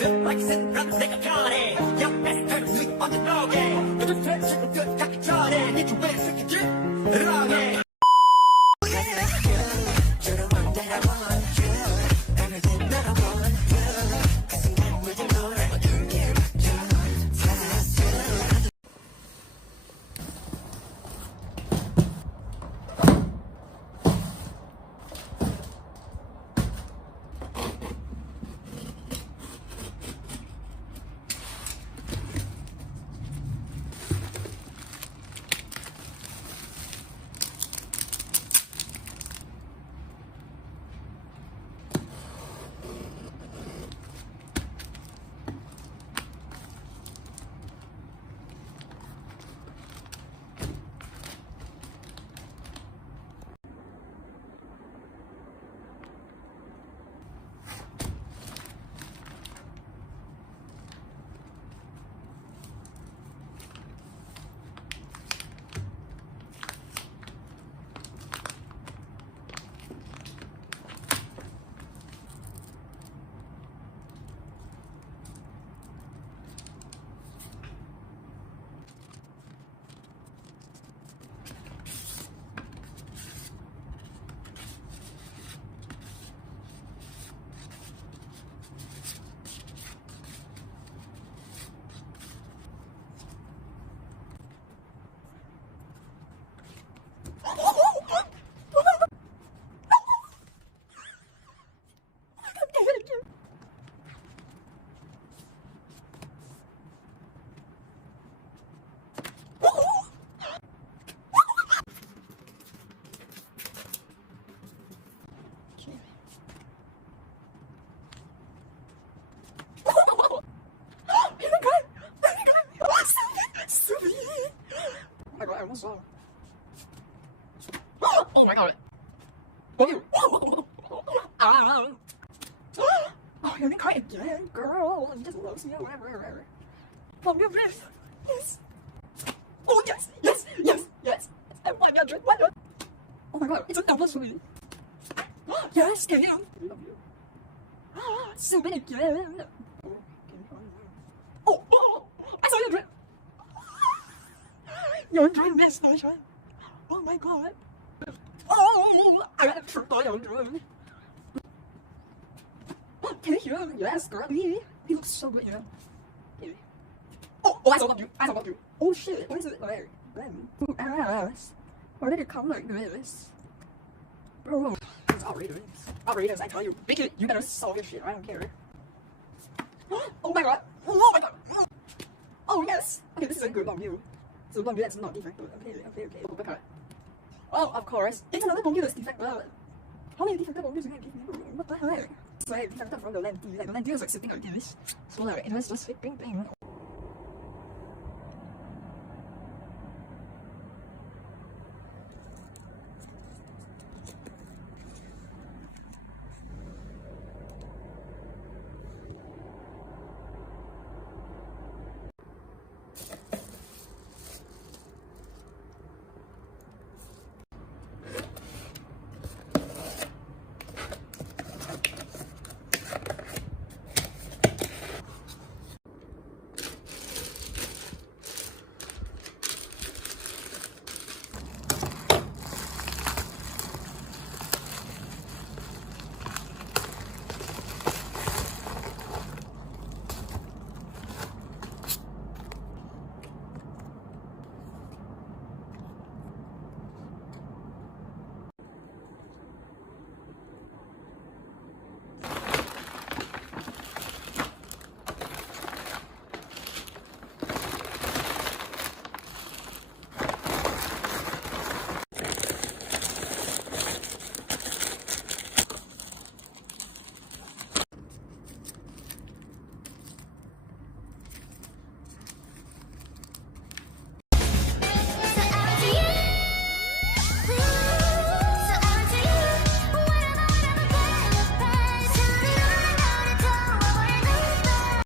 Feel like sitting around the sake of Johnny. Young man, turn to sleep on the dog, yeah. But the threat, shit, good, got the Johnny. Need to wear a tricky drip, wrong, yeah. You're the one that I want, yeah. Everything that I want, yeah. 'Cause I'm down with you, Lord. I'm doing it, yeah. Fast, yeah. I almost saw. Oh my god. Oh, you're gonna cry again, girl. I'm just loves you, whatever. Oh, you this. Yes. Oh, yes, yes, yes, yes. Oh my god, what? Oh my god, it's a double for me. Yes, can you? I love you. So many again. Oh, I saw your drip. Your dream is my friend. Oh my god. Oh, I got a trip on your dream. Can you hear him? Yes, girlie. He looks so good, you know. Oh, I saw about you. Oh shit, what is it like? Ooh, ass. Why did it come like this? Bro, it's outrageous, I tell you. Vicky, you better solve your shit, I don't care. Oh my god. Oh yes. Okay, this is a good long view. So long view that's not defective. Okay. Oh, okay. Oh, of course. It's another long view that's defective. How many defective long views are you gonna give me? What the heck? So I defected from the lens. Like the lens is like sitting like this. So like it was just bing.